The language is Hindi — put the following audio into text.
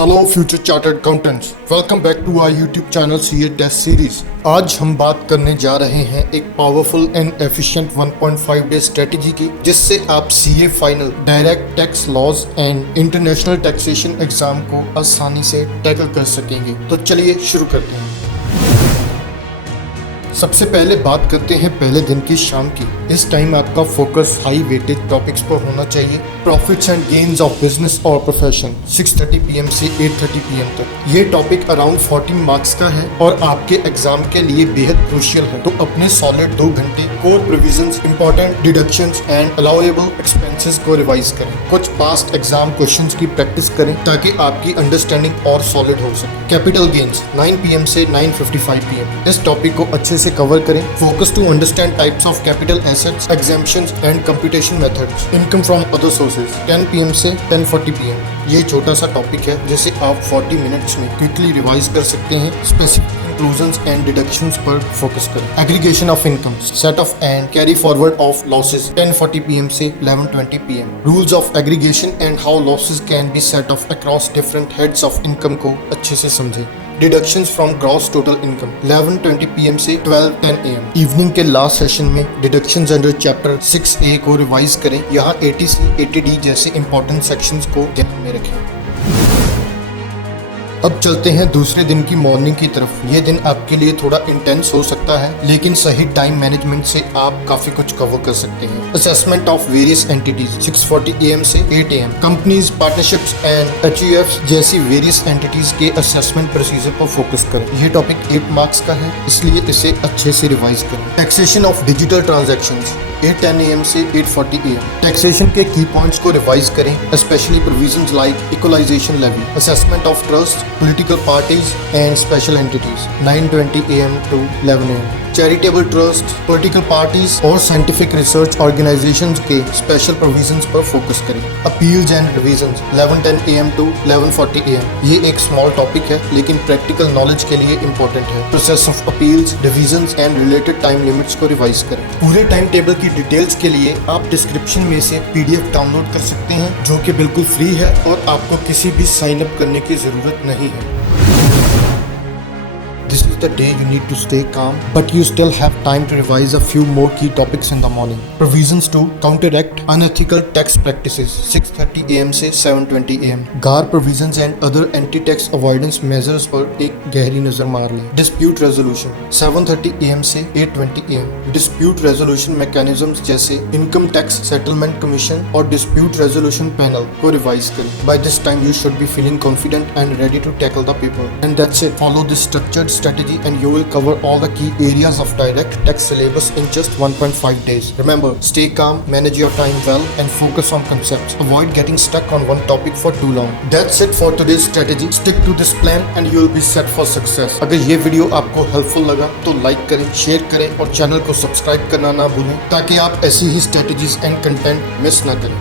Hello future chartered accountants, welcome back to our YouTube channel CA test series. आज हम बात करने जा रहे हैं एक powerful and efficient 1.5 day strategy की, जिससे आप CA final, direct tax laws and international taxation exam को आसानी से टैकल कर सकेंगे। तो चलिए शुरू करते हैं। सबसे पहले बात करते हैं पहले दिन की शाम की। इस टाइम आपका फोकस हाई वेटेज टॉपिक्स पर होना चाहिए। Profits and gains of business और प्रोफेशन 6:30 PM से 8:30 PM तक। ये टॉपिक अराउंड 14 मार्क्स का है और आपके एग्जाम के लिए बेहद क्रूशियल है। तो अपने सॉलिड 2 घंटे core provisions, important deductions and allowable expenses को रिवाइज करें। कुछ पास्ट एग्जाम क्वेश्चंस की प्रैक्टिस करें ताकि आपकी अंडरस्टैंडिंग और सॉलिड हो सके। कैपिटल गेन्स 9 PM से 9:55 PM। इस टॉपिक को अच्छे से कवर करें। Focus to understand types of capital assets, exemptions and computation methods. Income from other sources 10 PM से 10:40 PM। ये छोटा सा टॉपिक है जिसे आप 40 मिनट्स में क्विकली रिवाइज कर सकते हैं। स्पेसिफिक इंक्लूजन्स एंड डिडक्शंस पर फोकस करें। Aggregation of income, set of and carry forward of losses 10:40 PM से 11:20 PM। Rules of aggregation and how losses can be set of across different heads of income को अच्छे से समझें। Deductions from gross total income 11:20 PM से 12:10 AM। इवनिंग के लास्ट सेशन में डिडक्शंस अंडर चैप्टर 6A को रिवाइज करें। यहाँ 80C 80D जैसे इंपॉर्टेंट सेक्शंस को ध्यान में रखें। अब चलते हैं दूसरे दिन की मॉर्निंग की तरफ। ये दिन आपके लिए थोड़ा इंटेंस हो सकता है, लेकिन सही टाइम मैनेजमेंट से आप काफी कुछ कवर कर सकते हैं। Assessment of various entities 6:40 AM से 8 AM। Companies, partnerships and HUFs जैसी वेरियस एंटिटीज के असेसमेंट प्रोसीजर पर फोकस करें। ये टॉपिक 8 मार्क्स का है, इसलिए इसे अच्छे से रिवाइज करें। Taxation of digital transactions 8:10 AM से 8:40 AM। टैक्सेशन के की पॉइंट्स को रिवाइज करें, specially provisions like equalization levy, assessment of trust, political parties and special entities 9:20 AM to 11 AM। Charitable trust, political parties और साइंटिफिक रिसर्च ऑर्गेनाइजेशंस के स्पेशल प्रोविजंस पर फोकस करें। Appeals and revisions 11:10 AM to 11:40 AM। ये एक स्मॉल टॉपिक है, लेकिन प्रैक्टिकल नॉलेज के लिए इंपॉर्टेंट है। Process of appeals, revisions and related time limits को रिवाइज करें। पूरे टाइम टेबल की डिटेल्स के लिए आप डिस्क्रिप्शन में से PDF डाउनलोड कर सकते हैं, जो कि बिल्कुल फ्री है और आपको किसी भी साइन अप करने की जरूरत नहीं है। This is the day you need to stay calm, but you still have time to revise a few more key topics in the morning. Provisions to counteract unethical tax practices 6:30 AM से 7:20 AM। GAR provisions and other anti-tax avoidance measures पर एक गहरी नजर मार लें। Dispute resolution 7:30 AM से 8:20 AM। Dispute resolution mechanisms जैसे Income Tax Settlement Commission और Dispute Resolution Panel को रिवाइज करें। By this time you should be feeling confident and ready to tackle the paper. And that's it. Follow this structured strategy and you will cover all the key areas of direct tax syllabus in just 1.5 days. Remember, stay calm, manage your time well and focus on concepts. Avoid getting stuck on one topic for too long. That's it for today's strategy. Stick to this plan and you will be set for success. अगर ये वीडियो आपको हेल्पफुल लगा तो लाइक करें, शेयर करें और चैनल को सब्सक्राइब करना ना भूलें, ताकि आप ऐसी ही स्ट्रेटजीज एंड कंटेंट मिस ना करें।